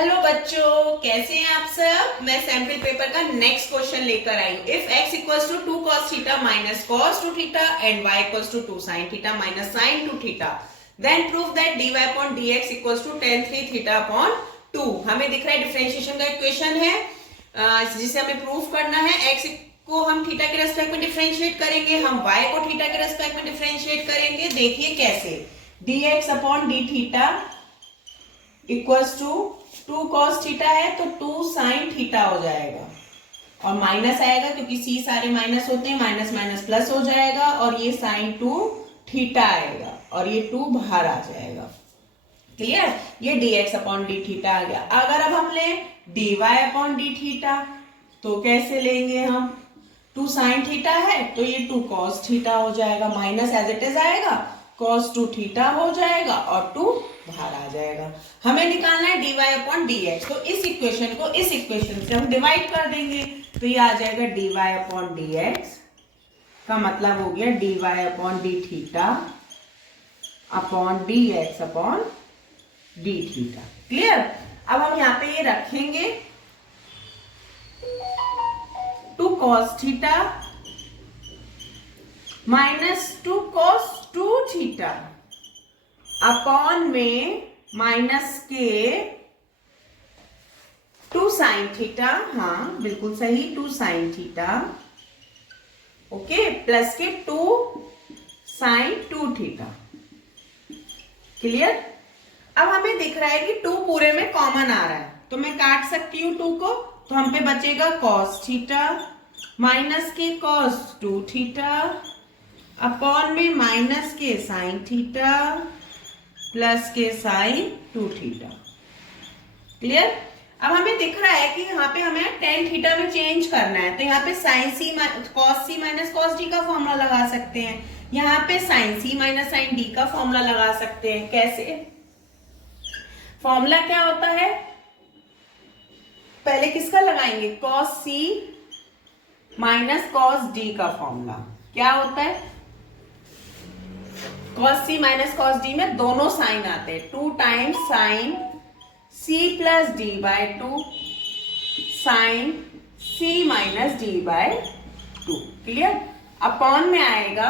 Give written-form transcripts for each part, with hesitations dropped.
Hello बच्चों, कैसे हैं आप सब। मैं सैंपल पेपर का नेक्स्ट क्वेश्चन लेकर आई हूँ। If x equals to 2 cos theta minus cos 2 theta and y equals to 2 sin theta minus sin 2 theta, then prove that dy upon dx equals to tan 3 theta upon 2। हमें दिख रहा है differentiation का equation है जिसे हमें prove करना है। x को हम थीटा के रेस्पेक्ट में डिफरेंशिएट करेंगे, हम y को थीटा के रेस्पेक्ट में डिफरेंशिएट करेंगे। देखिए कैसे, dx upon d theta equals to 2 cos theta है तो 2 sin थीटा हो जाएगा और माइनस आएगा क्योंकि c सारे माइनस होते हैं, माइनस माइनस प्लस हो जाएगा और ये sin 2 थीटा आएगा और ये 2 बाहर आ जाएगा। क्लियर, ये dx अपॉन डी थीटा आ गया। अगर अब हम लें dy अपॉन डी थीटा तो कैसे लेंगे हम, 2 sin थीटा है तो ये 2 cos थीटा हो जाएगा, माइनस एज इट इज आएगा, cos 2 थीटा हो जाएगा और 2 बाहर आ जाएगा। हमें निकालना है dy अपॉन dx, तो इस इक्वेशन को इस इक्वेशन से हम डिवाइड कर देंगे तो ये आ जाएगा dy अपॉन dx का मतलब हो गया dy upon d theta upon dx upon d theta. Clear, अब हम यहाँ पे ये रखेंगे 2 cos theta minus 2 cos 2 theta upon में माइनस के 2 sin थीटा, हाँ बिल्कुल सही, 2 sin थीटा, ओके, प्लस के 2 sin 2 थीटा। क्लियर, अब हमें दिख रहा है कि 2 पूरे में कॉमन आ रहा है तो मैं काट सकती हूँ 2 को, तो हम पे बचेगा cos थीटा माइनस के cos 2 थीटा अपॉन में माइनस के sin थीटा प्लस के sin 2 थीटा। क्लियर, अब हमें दिख रहा है कि यहाँ पे हमें tan थीटा में चेंज करना है तो यहाँ पे sin c cos c minus cos d का फॉर्मूला लगा सकते हैं, यहाँ पे sin c minus sin d का फॉर्मूला लगा सकते हैं। कैसे, फॉर्मूला क्या होता है, पहले किसका लगाएंगे, cos c minus cos d का फॉर्मूला क्या होता है, cos c minus cos d में दोनों साइन आते हैं, 2 times sine c plus d by 2 sine c minus d by 2। Clear, upon में आएगा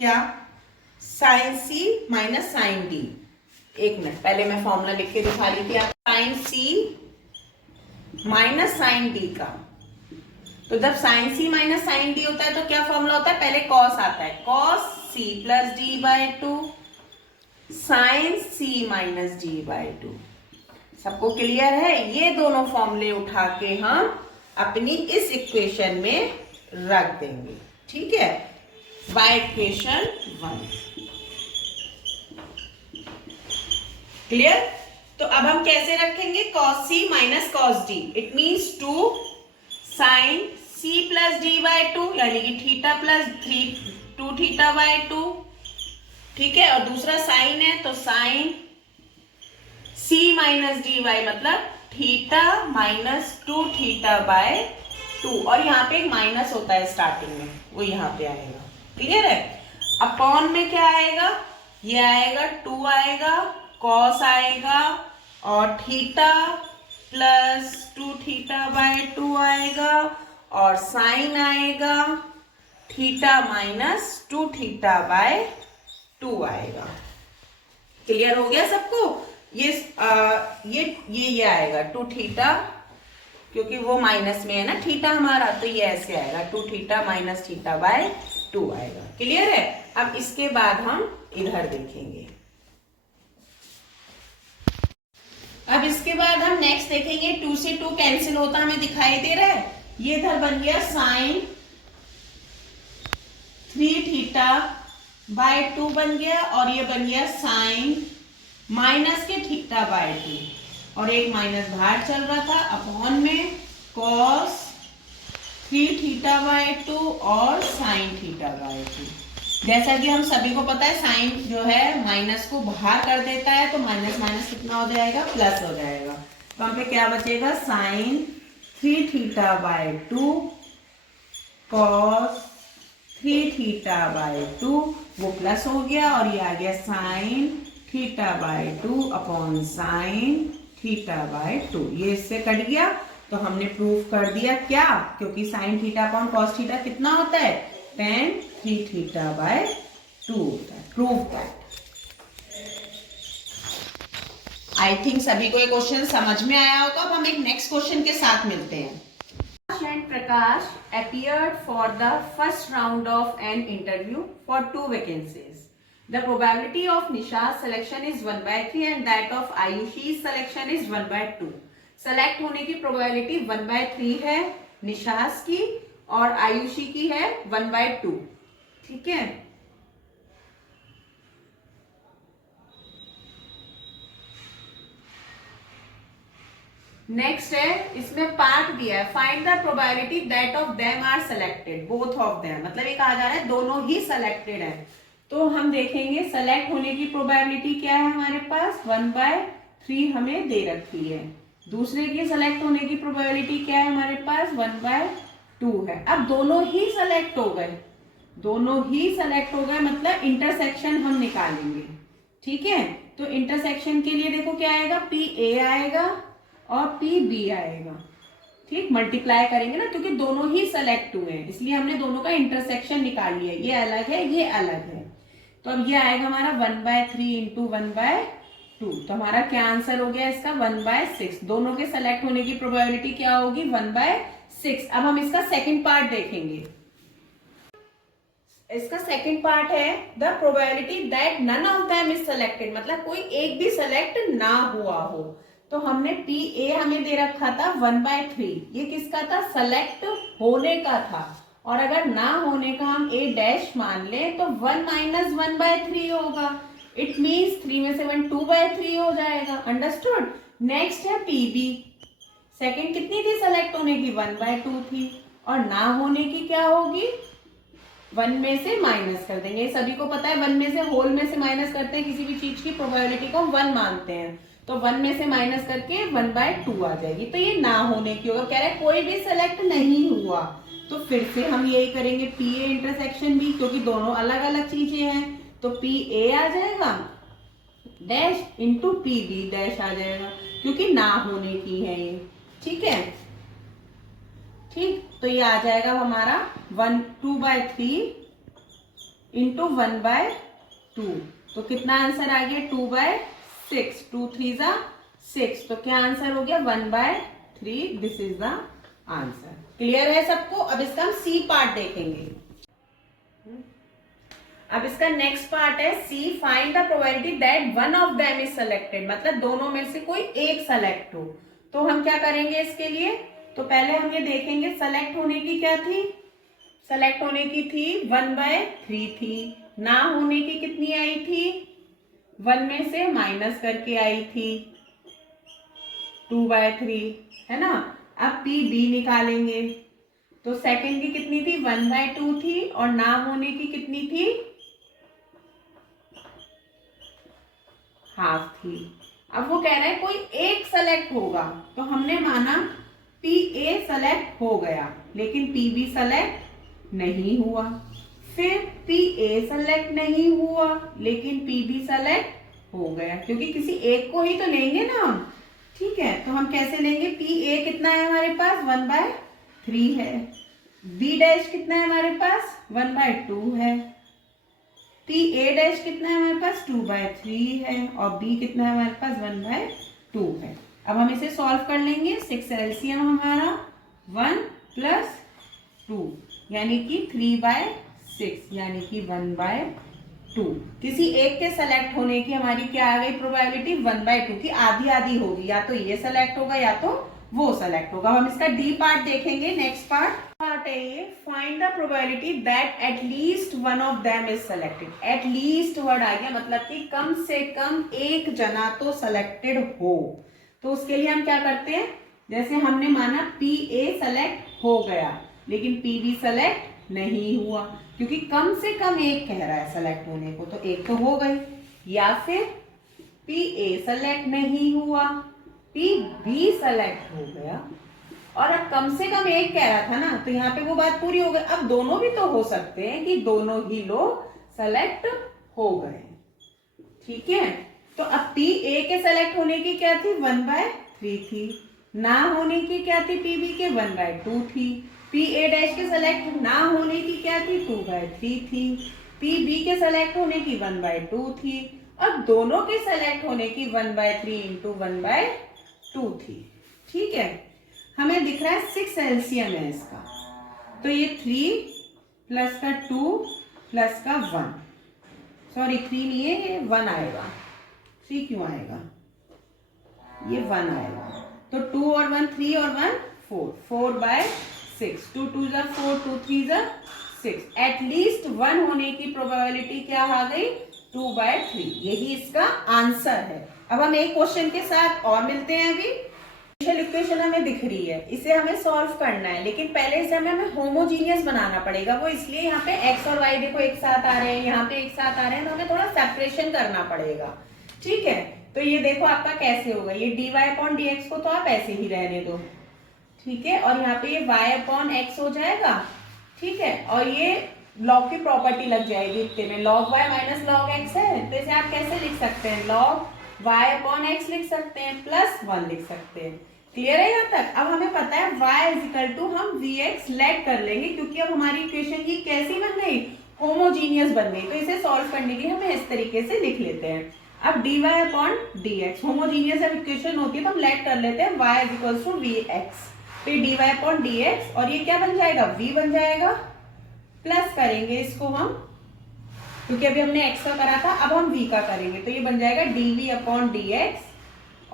क्या, sine c minus sine d। एक मिनट, पहले मैं फॉर्मूला लिख के दिखा ली थी, sine c minus sine d का, तो जब sine c minus sine d होता है तो क्या फॉर्मूला होता है, पहले cos आता है, cos c plus d by 2 sine c minus d by 2। सबको क्लियर है, ये दोनों फॉर्मूले उठा के हम अपनी इस इक्वेशन में रख देंगे। ठीक है, बाय इक्वेशन 1। क्लियर, तो अब हम कैसे रखेंगे, cos c minus cos d, it means 2 sine c plus d by 2 यानी कि थीटा प्लस 2 थीटा बाय 2। ठीक है, और दूसरा साइन है तो sine c minus d y मतलब थीटा माइनस 2 थीटा बाय 2, और यहाँ पे एक माइनस होता है स्टार्टिंग में, वो यहाँ पे आएगा। क्लियर है, अपॉन में क्या आएगा, ये आएगा 2 आएगा, कॉस आएगा और थीटा प्लस 2 थीटा बाय 2 आएगा और साइन आएगा थीटा माइनस 2 थीटा बाय 2 आएगा। क्लियर हो गया सबको, ये आएगा 2 थीटा, क्योंकि वो माइनस में है ना थीटा हमारा, तो ये ऐसे आएगा 2 थीटा माइनस थीटा बाय 2 आएगा। क्लियर है, अब इसके बाद हम इधर देखेंगे, अब इसके बाद हम नेक्स्ट देखेंगे 2 से 2 कैंसिल होता हमें दिखाई दे रहा है, ये इधर बन गया साइन 3 थीटा बाय 2 बन गया और ये बन गया साइन माइनस के थीटा बाय 2 और एक माइनस बाहर चल रहा था, अपॉन में कॉस 3 थीटा बाय 2 और साइन थीटा बाय 2। जैसा कि हम सभी को पता है साइन जो है माइनस को बाहर कर देता है तो माइनस माइनस कितना हो जाएगा, प्लस हो जाएगा, तो हम पे क्या बचेगा, sine 3 theta by 2 cos 3 theta by 2, वो प्लस हो गया और ये आ गया sine theta by 2 upon sine theta by 2। ये इससे कट गया तो हमने प्रूव कर दिया क्या, क्योंकि sine theta upon cos theta कितना होता है, tan 3 थीटा बाय 2 होता है। Prove that. आई थिंक सभी को ये क्वेश्चन समझ में आया होगा। अब हम एक नेक्स्ट क्वेश्चन के साथ मिलते हैं। Prakash appeared for the first round of an interview for 2 vacancies. The probability of Nisha's selection is 1/3 and that of Ayushi's selection is 1/2. Select होने की probability 1/3 है निशास की और आयुषी की है 1/2। ठीक है, नेक्स्ट है, इसमें पार्ट दिया है, find the probability that of them are selected, both of them, मतलब ये कहा जा रहा है दोनों ही सेलेक्टेड है। तो हम देखेंगे सेलेक्ट होने की प्रोबेबिलिटी क्या है हमारे पास, 1/3 हमें दे रखी है। दूसरे की सेलेक्ट होने की प्रोबेबिलिटी क्या है हमारे पास, 1/2 है। अब दोनों ही सेलेक्ट हो गए, दोनों ही सेलेक्ट हो गए, मतलब इंटरसेक्शन हम निकालेंगे। ठीक है, तो इंटरसेक्शन के लिए देखो क्या आएगा, PA आएगा और PB आएगा। ठीक, मल्टीप्लाई करेंगे ना, क्योंकि दोनों ही सेलेक्ट हुए हैं इसलिए हमने दोनों का इंटरसेक्शन निकाल लिया। ये अलग है, ये अलग है, तो अब ये आएगा हमारा 1/3 इंटू 1/2। तो हमारा क्या आंसर हो गया इसका, 1/6। दोनों के सेलेक्ट होने की प्रोबेबिलिटी क्या होगी, 1/6। अब हम इसका सेकेंड पार्ट देखेंगे। इसका सेकेंड पार्ट है the probability that none of them is selected, मतलब कोई एक भी सेलेक्ट ना हुआ हो। तो हमने PA हमें दे रखा था 1/3, ये किसका था, सेलेक्ट होने का था, और अगर ना होने का हम A डैश मान ले तो 1 माइनस 1/3 होगा। इट मीन्स 3 में से 1 2/3 हो जाएगा। अंडरस्टूड। नेक्स्ट है PB, सेकेंड कितनी थी सेलेक्ट होने की, 1/2 थी, और ना होने की क्या होगी, 1 में से माइनस कर देंगे। सभी को पता है 1 में से होल में से माइनस करते हैं, किसी भी चीज की प्रोबेबिलिटी को हम 1 मानते हैं, तो 1 में से माइनस करके 1/2 आ जाएगी। तो ये ना होने की होगा, कह रहे हैं कोई भी सेलेक्ट नहीं हुआ। तो फिर से हम यही करेंगे, PA इंटरसेक्शन भी, क्योंकि दोनों अलग अलग चीजें हैं, तो PA आ जाएगा डैश इंटू PB डैश आ जाएगा, क्योंकि ना होने की है ये। ठीक है, ठीक, तो ये आ जाएगा हमारा 2/3 इंटू 1/2। तो कितना आंसर आ गया, 2/6, 2 3 6, तो क्या आंसर हो गया, 1/3। This is the answer. Clear है सबको। अब इसका हम C पार्ट देखेंगे। अब इसका नेक्स्ट पार्ट है C, find the probability that one of them is selected, मतलब दोनों में से कोई एक सेलेक्ट हो। तो हम क्या करेंगे इसके लिए, तो पहले हम ये देखेंगे सेलेक्ट होने की क्या थी, सेलेक्ट होने की थी 1/3 थी, ना होने की कितनी आई थी, 1 में से माइनस करके आई थी 2/3, है ना। अब PB निकालेंगे, तो सेकंड की कितनी थी, 1/2 थी, और ना होने की कितनी थी, हाफ थी। अब वो कह रहा है कोई एक सेलेक्ट होगा, तो हमने माना PA सेलेक्ट हो गया, लेकिन PB सेलेक्ट नहीं हुआ। फिर PA सेलेक्ट नहीं हुआ, लेकिन PB सेलेक्ट हो गया, क्योंकि किसी एक को ही तो लेंगे ना हम। ठीक है, तो हम कैसे लेंगे, PA कितना है हमारे पास, 1/3 है, B डैश कितना है हमारे पास, 1/2 है, PA डैश कितना है हमारे पास, 2/3 है, और B कितना है हमारे पास, 1/2 है। अब हम इसे सॉल्व कर लेंगे। 6 एलसीएम हमारा 1 + 2 यानी कि 3/6 यानी कि 1/2। किसी एक के सेलेक्ट होने की हमारी क्या आ गई प्रोबेबिलिटी, 1/2 की आधी आधी होगी, या तो ये सेलेक्ट होगा या तो वो सेलेक्ट होगा। हम इसका D पार्ट देखेंगे। नेक्स्ट पार्ट है ये, find the probability that at least one of them is selected. At least word आ गया, मतलब कि कम से कम एक जना तो सेलेक्टेड हो। तो उसके लिए हम क्या करते हैं, जैसे हमने माना PA सेलेक्ट हो गया, लेकिन PB सेलेक्ट नहीं हुआ, क्योंकि कम से कम एक कह रहा है सेलेक्ट होने को, तो एक तो हो गई। या फिर PA सेलेक्ट नहीं हुआ, PB सेलेक्ट हो गया, और अब कम से कम एक कह रहा था ना, तो यहाँ पे वो बात पूरी हो गई। अब दोनों भी तो हो सकते हैं कि दोनों ही लोग सेलेक्ट हो गए। ठीक है, तो अब पी ए के सेलेक्ट होने की क्या थी 1/3 थी, ना होने की क्या थी पी बी के 1/2 थी, पी ए डैश के सेलेक्ट ना होने की क्या थी 2/3 थी, पी बी के सेलेक्ट होने की 1/2 थी, और दोनों के सेलेक्ट होने की 1/3 इंटू 1/2 थी। ठीक है, हमें दिख रहा है 6 एलसीएम है इसका, तो ये 3 प्लस का 2 प्लस का 1, सॉरी 3 नहीं है, ये 1 आएगा, 3 क्यों आएगा, ये 1 आएगा, तो 2 और 1 3 और 1 4, 4/6, 2 2 जा 4, 2 3 जा 6, एटलीस्ट 1 होने की प्रोबेबिलिटी क्या आ गई 2/3, यही इसका आंसर है। अब हम एक क्वेश्चन के साथ और मिलते हैं। अभी इक्वेशन हमें दिख रही है, इसे हमें सॉल्व करना है, लेकिन पहले इसे हमें होमोजीनियस बनाना पड़ेगा। वो इसलिए यहाँ पे x और y देखो एक साथ आ रहे हैं, यहाँ पे एक साथ आ रहे हैं, तो हमें थोड़ा सेपरेशन करना पड़ेगा। ठीक है, तो ये देखो आपका कैसे होगा, ये dy/dx को तो आप ऐसे ही रहने दो, ठीक है, और यहाँ पे ये y/x हो जाएगा। ठीक है, और ये log की प्रॉपर्टी लग जाएगी इतने में, log y minus log x है, तो इसे आप कैसे लिख सकते हैं, log y/x लिख सकते हैं, प्लस 1 लिख सकते हैं। क्लियर है यहाँ तक? अब हमें पता है y इज इक्वल टू हम vx लेट कर लेंगे, क्योंकि अब हमारी इक्वेशन की कैसी बन गई, होमोजीनियस बन गई, तो इसे सॉल्व करने के लिए हमें इस तरीके से लिख लेते हैं। अब dy/dx होमोजीनियस जब इक्वेशन होती है तो हम लेट कर लेते हैं y is equal to vx, तो dy/dx, और ये क्या बन जाएगा v बन जाएगा, प्लस करेंगे इसको हम, क्योंकि अभी हमने x का करा था, अब हम v का करेंगे, तो ये बन जाएगा dv/dx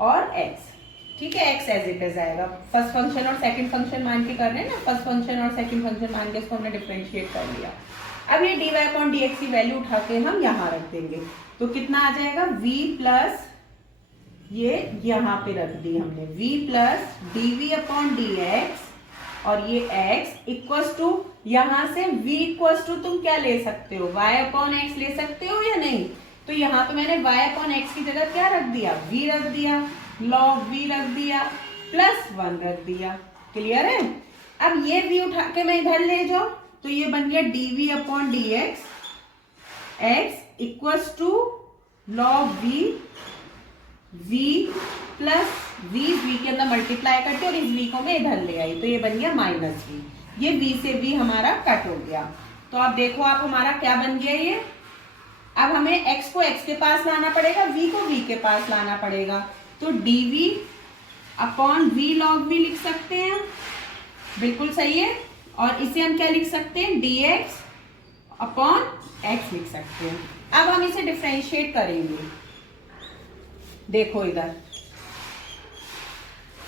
और x। ठीक है, x एज इट इज आएगा, फर्स्ट फंक्शन और सेकंड फंक्शन मान के कर रहे हैं ना, फर्स्ट फंक्शन और सेकंड फंक्शन मान के इसको हमने डिफरेंशिएट कर लिया। अब ये dy/dx की वैल्यू उठा के हम यहाँ रख देंगे, तो कितना आ जाएगा v प्लस, ये यहाँ पे रख दी हमने, v प्लस dv/dx, और ये x इक्वल्स टू, यहाँ से v इक्वल्स टू तुम क्या ले सकते हो, y/x ले सकते हो या नहीं, तो यहाँ पे मैंने y/x की जगह क्या रख दिया, v रख दिया, log v रख दिया, प्लस 1 रख दिया। क्लियर है? अब ये v उठा के मैं इधर ले जाऊं, तो ये बन गया dv/dx, x equals to log v plus v के अंदर मल्टीप्लाई करके और इस v को मैं इधर ले आई, तो ये बन गया माइनस v, ये v से v हमारा कट हो गया। तो अब देखो आप हमारा क्या बन गया ये, अब हमें x को x के पास लाना पड़ेगा, v को v के पास लाना पड़ेगा, तो dv/v log v लिख सकते हैं, बिल्कुल सही है, और इसे हम क्या लिख सकते हैं, dx/x लिख सकते हैं। अब हम इसे डिफरेंशिएट करेंगे, देखो इधर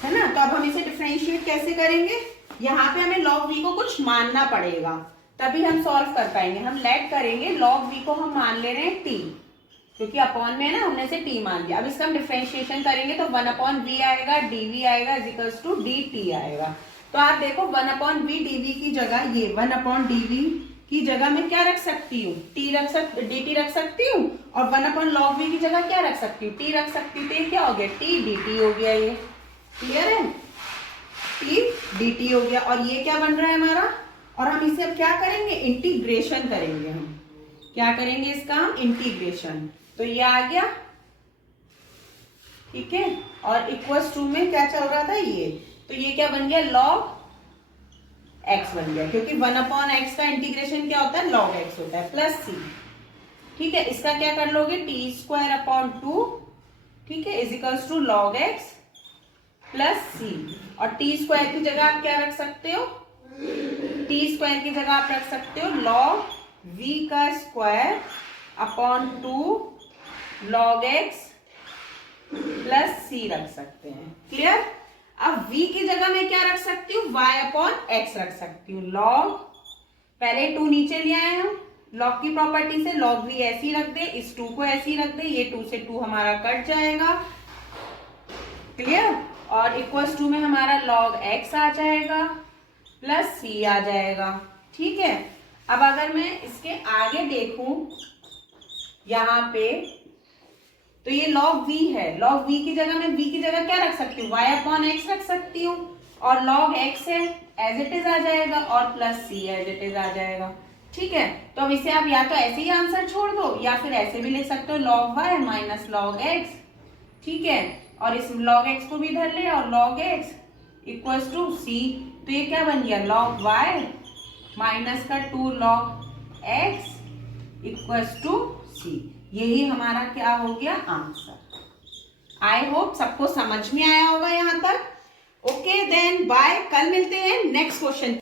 है ना, तो अब हम इसे डिफरेंशिएट कैसे करेंगे, यहाँ पे हमें log v को कुछ मानना पड़ेगा, तभी हम सॉल्व कर पाएंगे। हम लेट करेंगे, log v को हम मान ले रहे हैं t, क्योंकि अपॉन में है ना, हमने इसे t मान लिया। अब इसका हम डिफरेंशिएशन करेंगे तो 1/v आएगा, dv आएगा इज इक्वल्स टू dt आएगा। तो आप देखो 1/v dv की जगह, ये 1/dv की जगह मैं क्या रख सकती हूँ, dt रख सकती हूँ, और 1/log v की जगह क्या रख सकती हूँ, t रख सकती हूँ, तो ये क्या हो गया, t dt हो गया। ये क्लियर है, t dt हो गया, और ये क्या बन रहा है हमारा, और हम इसे अब क्या करेंगे, इंटीग्रेशन करेंगे। हम क्या करेंगे इसका, हम इंटीग्रेशन, तो ये आ गया, ठीक है, और इक्वल्स टू में क्या चल रहा था ये, तो ये क्या बन गया, log x बन गया, क्योंकि 1/x का इंटीग्रेशन क्या होता है, log x होता है, प्लस c। ठीक है, इसका क्या कर लोगे, t²/2, ठीक है, is equals to log x plus c, और t² की जगह आप क्या रख सकते हो, t² की जगह आप रख सकते हो log v²/2 log x plus c रख सकते हैं। क्लियर? अब v की जगह मैं क्या रख सकती हूँ, y/x रख सकती हूँ, log, पहले 2 नीचे ले आए हम, log की प्रॉपर्टी से log v ऐसी रख दे, इस 2 को ऐसी रख दे, ये 2 से 2 हमारा कट जाएगा। क्लियर? और इक्वल्स टू में हमारा log x आ जाएगा प्लस c आ जाएगा। ठीक है, अब अगर मैं इसके आगे देखूं यहाँ पे, तो ये log v है, log v की जगह मैं v की जगह क्या रख सकती हूँ, y/x रख सकती हूँ, और log x है एज इट इज आ जाएगा, और plus c as it is आ जाएगा। ठीक है, तो अब इसे आप या तो ऐसे ही आंसर छोड़ दो या फिर ऐसे भी ले सकते हो log y minus log x, ठीक है, और इस log x को भी इधर ले और log x equals to c, तो ये क्या बन गया log y माइनस का 2 log x equals to c, यही हमारा क्या हो गया आंसर। आई होप सबको समझ में आया होगा यहाँ तक। ओके देन बाय, कल मिलते हैं नेक्स्ट क्वेश्चन।